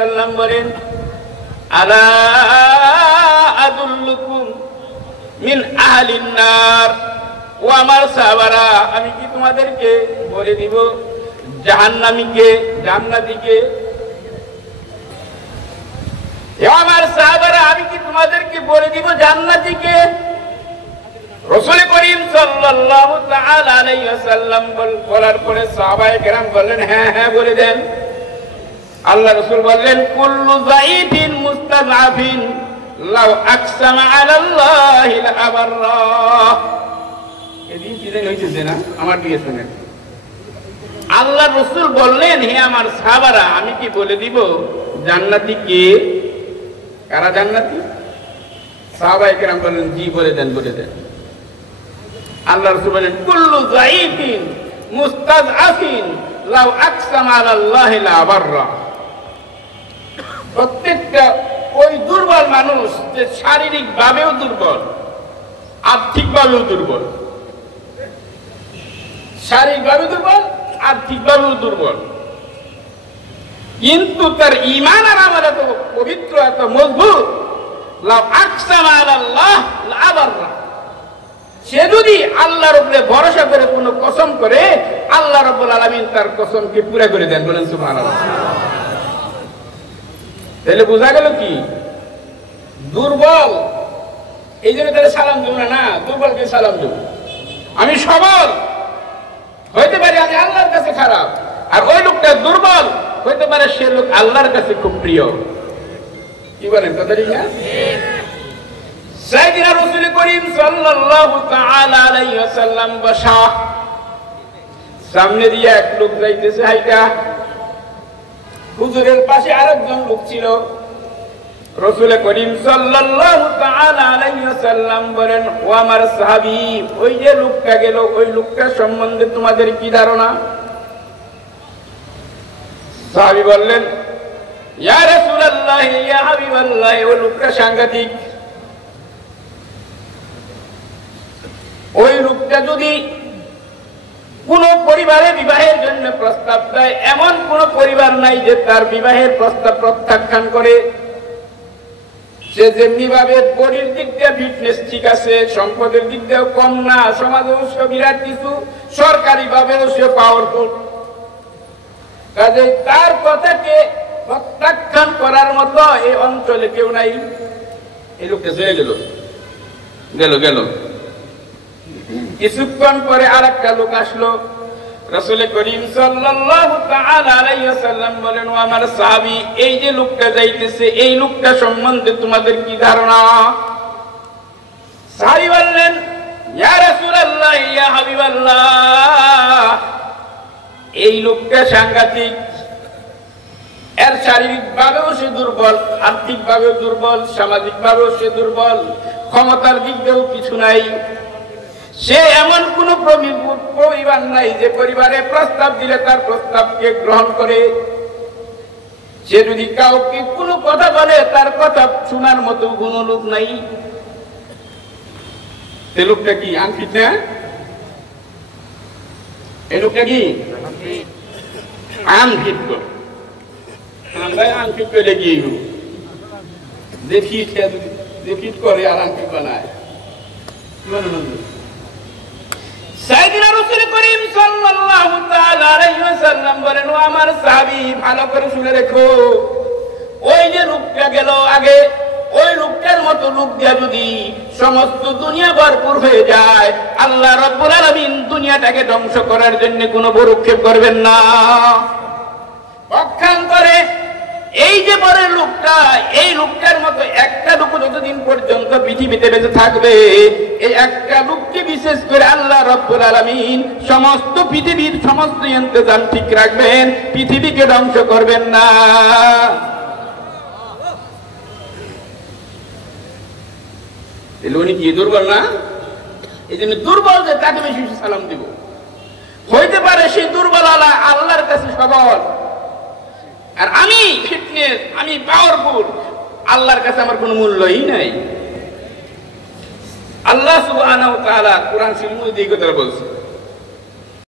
ওয়াসাল্লাম বলেন, আলা আদুল্লুকুম মিন আহলিন নার, ও আমার সাহাবারা, আমি কি তোমাদেরকে বলে দিব জাহান্নামীকে জান্নাতীকে? হে আমার সাহাবারা, আমি কি তোমাদেরকে বলে দিব জান্নাতীকে? রাসূল করিম সাল্লাল্লাহু তাআলা আলাইহি ওয়াসাল্লাম বলার পরে সাহাবায়ে কেরাম বললেন, হ্যাঁ হ্যাঁ বলে দেন। আল্লাহ রাসূল বললেন, কুল্লু যাইফিন মুস্তাযআফিন লাউ আকসামা আলাল্লাহি লাআবাররা। এদিন কি জানি হইছে না, আমার দিকে শুনেন। আল্লাহ রাসূল বললেন, হে আমার সাহাবারা, আমি কি বলে দিব জান্নাতি কে? কারা জান্নাতি? সাহাবায়ে কেরাম বললেন, জি বলে দেন বলে দেন। আল্লাহ রাসূল বলেন, কুল্লু যাইফিন মুস্তাযআফিন লাউ আকসামা আলাল্লাহি লাআবাররা। প্রত্যেকটা ওই দুর্বল মানুষ যে শারীরিক ভাবেও দুর্বল, আর্থিক ভাবেও দুর্বল, শারীরিক ভাবে দুর্বল, আর্থিক ভাবেও দুর্বল, কিন্তু তার ঈমান আর আমল এত পবিত্র, এত মজবুত, লাউ আকসামা আলাল্লাহ লাআবাররা। সে যদি আল্লাহর উপরে ভরসা করে কোনো কসম করে, আল্লাহ রাব্বুল আলামিন তার কসমকে পুরা করে দেন। বলেন সুবহানাল্লাহ। তাহলে বোঝা গেল কি, দুর্বল এই জন্য তাহলে সালাম দেব না, দুর্বলকে সালাম দেব। আমি সবল হইতে পারি, আমি আল্লাহর কাছে খারাপ, আর ওই লোকটা দুর্বল হইতে পারে, সে লোক আল্লাহর কাছে খুব প্রিয়। কি বলেন কথা ঠিক না? সাইয়েদনা রাসূল করিম সাল্লাল্লাহু তাআলা আলাইহি ওয়াসাল্লাম বসা, সামনে দিয়ে এক লোক যাইতেছে হাইটা, হুজুরের পাশে আরেকজন লোক ছিল। রাসূল করিম সাল্লাল্লাহু তাআলা আলাইহি ওয়াসাল্লাম বলেন, ও আমার সাহাবী, ওই যে লোকটা গেল, ওই লোকটা সম্বন্ধে তোমাদের কি ধারণা? সাহাবী বললেন, ইয়া রাসূলুল্লাহ, ইয়া হাবিবাল্লাহ, ওই লোকটা সাংঘাতিক। ওই লোকটা যদি কোন পরিবারে বিবাহের জন্য প্রস্তাব দেয়, এমন কোন পরিবার নাই যে তার বিবাহের প্রস্তাব প্রত্যাখ্যান করে। সে যেমনি ভাবে বডির দিক দিয়ে ফিটনেস ঠিক আছে, সম্পদের দিক দিয়েও কম না, সমাজেও সে বিরাট কিছু, সরকারি ভাবেও সে পাওয়ারফুল। কাজে তার কথাকে প্রত্যাখ্যান করার মতো এই অঞ্চলে কেউ নাই। এই লোকটা চলে গেল গেল গেল কিছুক্ষণ পরে আরেকটা লোক আসলো। রাসূল করিম সাল্লাল্লাহু তাআলা আলাইহি ওয়াসাল্লাম বলেন, ও আমার সাহাবী, এই যে লোকটা যাইতেছে, এই লোকটা সম্বন্ধে তোমাদের কি ধারণা? সাহাবী বললেন, ইয়া রাসূলুল্লাহ, ইয়া হাবিবাল্লাহ, এই লোকটা সাংঘাতিক। এর শারীরিক ভাবেও সে দুর্বল, আর্থিক ভাবেও দুর্বল, সামাজিক ভাবেও সে দুর্বল, ক্ষমতার দিক দিয়েও কিছু নাই। সে এমন কোন পরিবার নাই যে পরিবারে প্রস্তাব দিলে তার প্রস্তাবকে গ্রহণ করে। সে যদি কাউকে কোনো কথা বলে, তার কথা শোনার মতো কোন লোক নাই। এই লোকটা কি আনফিট না? এই লোকটা কি আনফিট? আমরা আনফিট করে গিয়ে দেখিট করে আর আনফিট বানায়। সাইয়েদনা রাসূল করিম সাল্লাল্লাহু তাআলা আলাইহি ওয়াসাল্লাম বলেন, ও আমার সাহাবী, ভালো করে শুনে রেখো, ওই যে লোকটা গেল আগে, ওই লোকটার মতো লোক দিয়া যদি সমস্ত দুনিয়া ভরপুর হয়ে যায়, আল্লাহ রাব্বুল আলামিন দুনিয়াটাকে ধ্বংস করার জন্য কোনো ভ্রুক্ষেপ করবেন না। পক্ষান্তরে এই যে বড় লোকটা, এই লোকটার মতো একটা লোক যতদিন পর্যন্ত পৃথিবীতে বেঁচে থাকবে, এই একটা লোককে বিশেষ করে আল্লাহ রাব্বুল আলামিন সমস্ত পৃথিবীর সমস্ত ইন্তজাম ঠিক রাখবেন, পৃথিবীকে ধ্বংস করবেন না। উনি কি দুর্বল না? এই জন্য দুর্বল যে তাকে বেশি সালাম দিব। হইতে পারে সেই দুর্বল আল্লাহর কাছে সবল, আর আমি ফিটনেস, আমি পাওয়ারফুল, আল্লাহর কাছে আমার কোনো মূল্যই নাই। আল্লাহ সুবহানাহু ওয়া তাআলা কুরআন শরীফে এই কথা বলছে,